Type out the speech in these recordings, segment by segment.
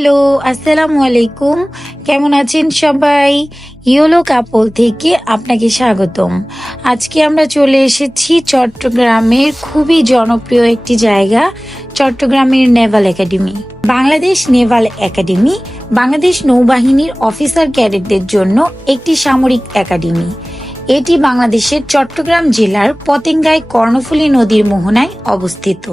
Hello, আসসালামু আলাইকুম। কেমন আছেন সবাই? ইয়োলো কাপল থেকে আপনাকে স্বাগতম। আজকে আমরা চলে এসেছি চট্টগ্রামের খুবই জনপ্রিয় একটি জায়গা, চট্টগ্রামের naval academy. Bangladesh naval academy, Bangladesh নৌবাহিনীর অফিসার ক্যাডেটদের জন্য একটি সামরিক একাডেমি। এটি বাংলাদেশের চট্টগ্রাম জেলার পতেঙ্গায় কর্ণফুলী নদীর মোহনায় অবস্থিত।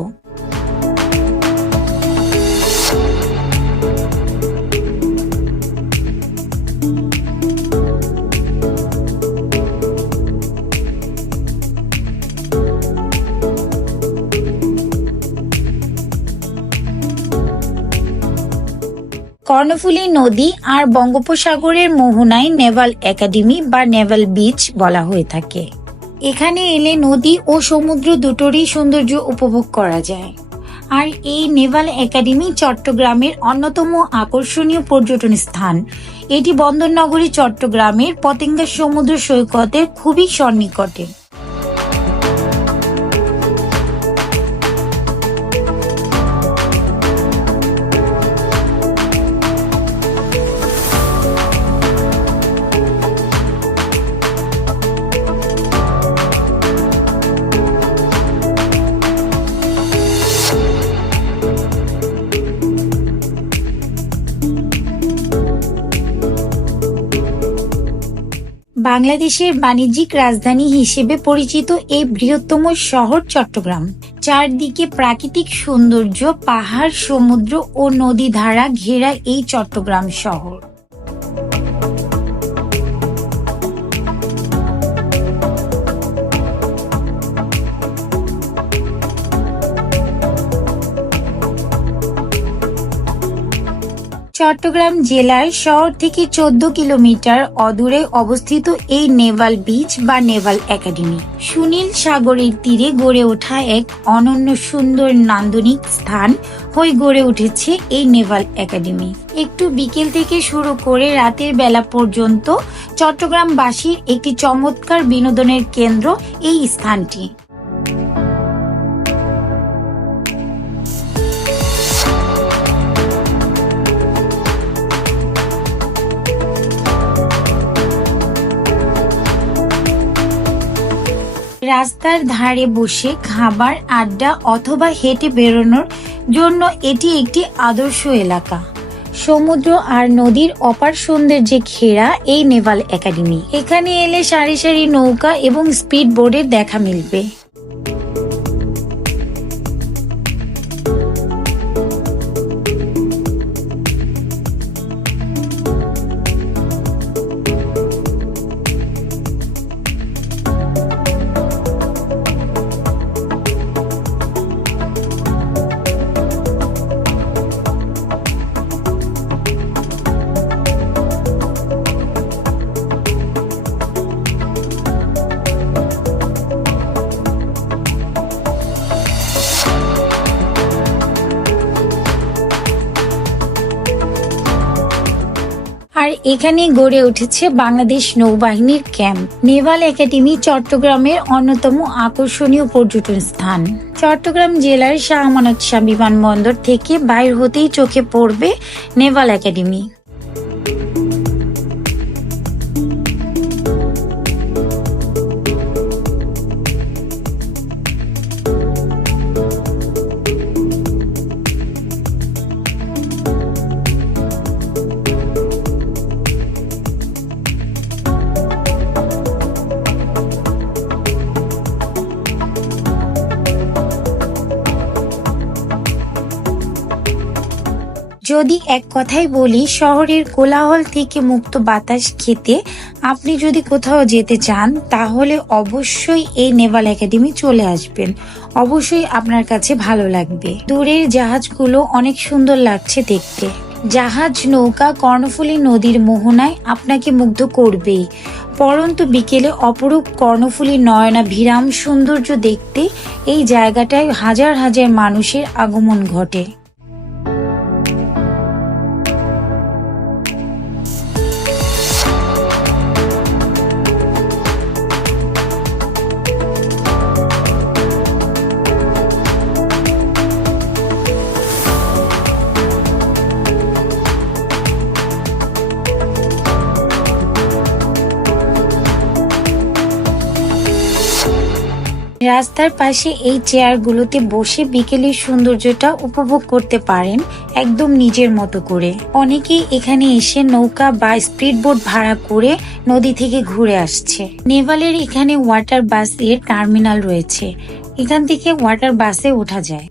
কর্ণফুলী নদী আর বঙ্গোপসাগরের মোহনায় নেভাল একাডেমি বা নেভাল বিচ বলা হয়ে থাকে। এখানে এলে নদী ও সমুদ্র দুটোরই সৌন্দর্য উপভোগ করা যায়। আর এই নেভাল একাডেমি চট্টগ্রামের অন্যতম আকর্ষণীয় পর্যটন স্থান। এটি বন্দরনগরী চট্টগ্রামের পতেঙ্গা সমুদ্র সৈকতের খুবই সন্নিকটে। বাংলাদেশের বাণিজ্যিক রাজধানী হিসেবে পরিচিত এই বৃহত্তম শহর চট্টগ্রাম। চারদিকে প্রাকৃতিক সৌন্দর্য, পাহাড়, সমুদ্র ও নদী ধারা ঘেরা এই চট্টগ্রাম শহর। চট্টগ্রাম জেলার শহর থেকে চোদ্দ কিলোমিটার অদূরে অবস্থিত এই নেভাল বিচ বা নেভাল একাডেমি। সুনীল সাগরের তীরে গড়ে ওঠা এক অনন্য সুন্দর নান্দনিক স্থান হয়ে গড়ে উঠেছে এই নেভাল একাডেমি। একটু বিকেল থেকে শুরু করে রাতের বেলা পর্যন্ত চট্টগ্রামবাসীর একটি চমৎকার বিনোদনের কেন্দ্র এই স্থানটি। রাস্তার ধারে বসে খাবার, আড্ডা অথবা হেঁটে বেরোনোর জন্য এটি একটি আদর্শ এলাকা। সমুদ্র আর নদীর অপার সৌন্দর্যে ঘেরা এই নেভাল একাডেমি। এখানে এলে সারি সারি নৌকা এবং স্পিড বোর্ডের দেখা মিলবে। এখানে গড়ে উঠেছে বাংলাদেশ নৌবাহিনীর ক্যাম্প। নেভাল একাডেমি চট্টগ্রামের অন্যতম আকর্ষণীয় পর্যটন স্থান। চট্টগ্রাম জেলার শাহ মানত শাহ বিমানবন্দর থেকে বাইর হতেই চোখে পড়বে নেভাল একাডেমি। যদি এক কথাই বলি, শহরের কোলাহল থেকে মুক্ত বাতাস খেতে আপনি যদি কোথাও যেতে চান, তাহলে অবশ্যই এই নেভাল একাডেমি চলে আসবেন। অবশ্যই আপনার কাছে ভালো লাগবে। দূরের জাহাজগুলো অনেক সুন্দর লাগছে দেখতে। জাহাজ, নৌকা, কর্ণফুলী নদীর মোহনায় আপনাকে মুগ্ধ করবেই। পরন্তু বিকেলে অপরূপ কর্ণফুলী নয়না ভিরাম সৌন্দর্য দেখতে এই জায়গাটায় হাজার হাজার মানুষের আগমন ঘটে। রাস্তার পাশে এই চেয়ারগুলোতে বসে বিকেলের সৌন্দর্যটা উপভোগ করতে পারেন একদম নিজের মতো করে। অনেকেই এখানে এসে নৌকা বা স্পিড বোট ভাড়া করে নদী থেকে ঘুরে আসছে। নেভালের এখানে ওয়াটার বাসের টার্মিনাল রয়েছে। এখান থেকে ওয়াটার বাসে ওঠা যায়।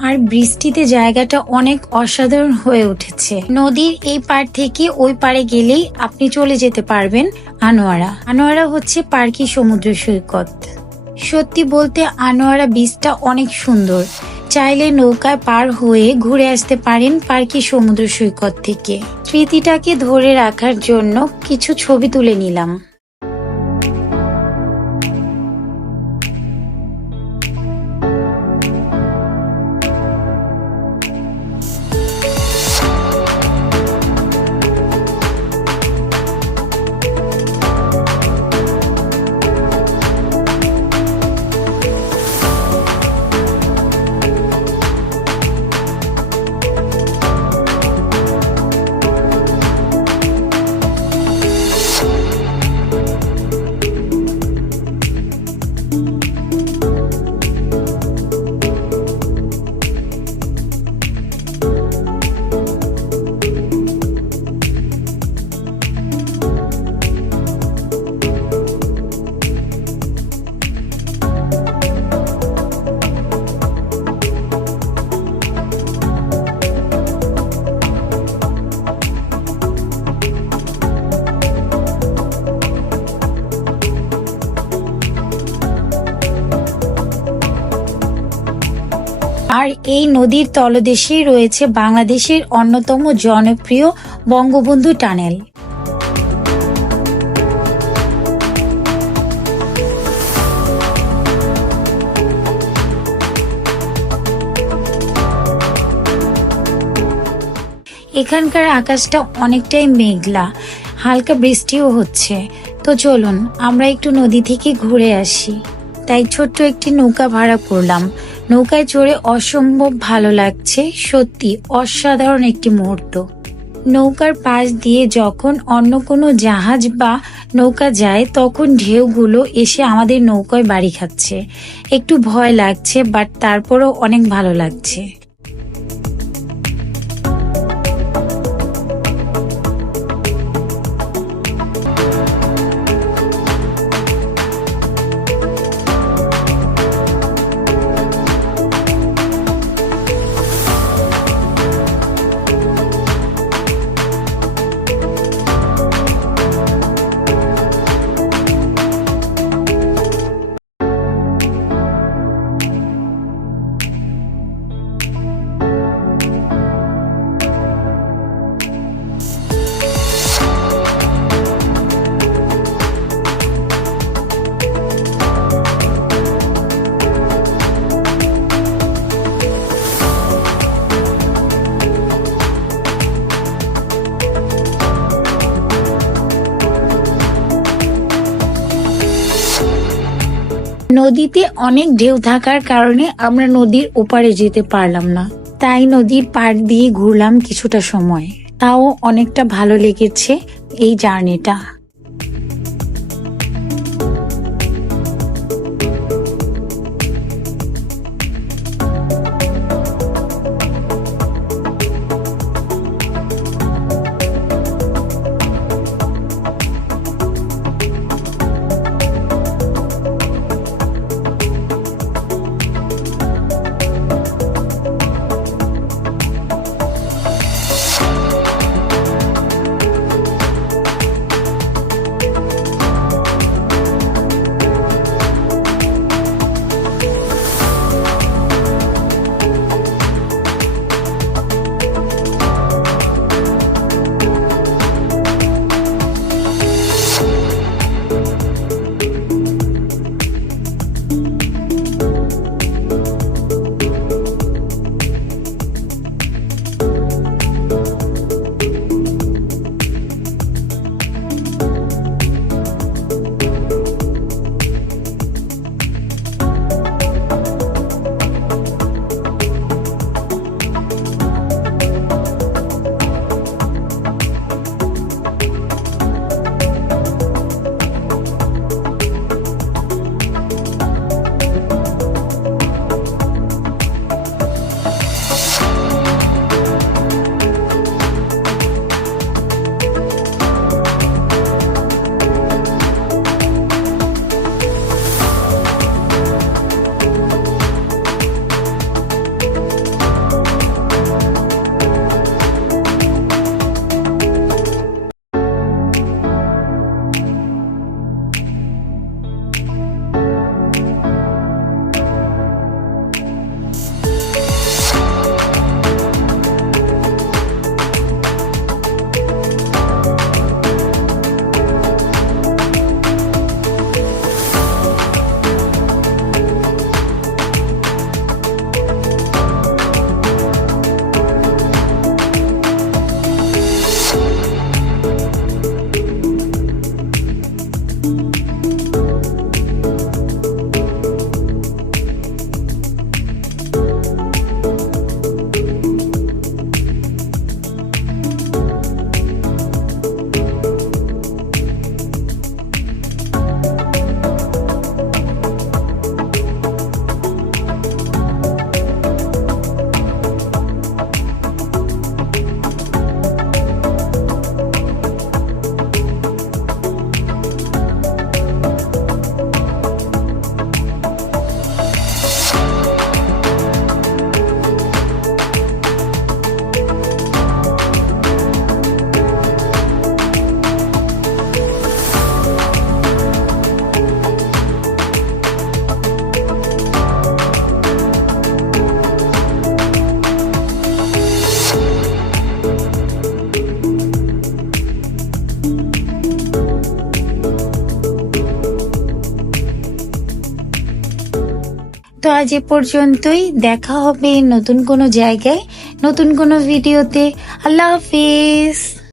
আর বৃষ্টিতে জায়গাটা অনেক অসাধারণ হয়ে উঠেছে। নদীর এই পার থেকে ওই পারে গেলেই আপনি চলে যেতে পারবেন আনোয়ারা। আনোয়ারা হচ্ছে পার্কি সমুদ্র সৈকত। সত্যি বলতে আনোয়ারা বীজটা অনেক সুন্দর। চাইলে নৌকায় পার হয়ে ঘুরে আসতে পারেন পার্কি সমুদ্র সৈকত থেকে। স্মৃতিটাকে ধরে রাখার জন্য কিছু ছবি তুলে নিলাম। আর এই নদীর তলদেশেই রয়েছে বাংলাদেশের অন্যতম জনপ্রিয় বঙ্গবন্ধু টানেল। এখানকার আকাশটা অনেকটাই মেঘলা, হালকা বৃষ্টিও হচ্ছে। তো চলুন, আমরা একটু নদী থেকে ঘুরে আসি। তাই ছোট্ট একটি নৌকা ভাড়া করলাম। নৌকায় চড়ে অসম্ভব ভালো লাগছে, সত্যি অসাধারণ একটি মুহূর্ত। নৌকার পাশ দিয়ে যখন অন্য কোনো জাহাজ বা নৌকা যায়, তখন ঢেউগুলো এসে আমাদের নৌকায় বাড়ি খাচ্ছে। একটু ভয় লাগছে বাট তারপরও অনেক ভালো লাগছে। নদীতে অনেক ঢেউ থাকার কারণে আমরা নদীর ওপারে যেতে পারলাম না। তাই নদীর পাড় দিয়ে ঘুরলাম কিছুটা সময়। তাও অনেকটা ভালো লেগেছে এই জার্নিটা। আজ এ পর্যন্তই। দেখা হবে নতুন কোনো জায়গায় নতুন কোনো ভিডিওতে। আল্লাহ হাফিজ।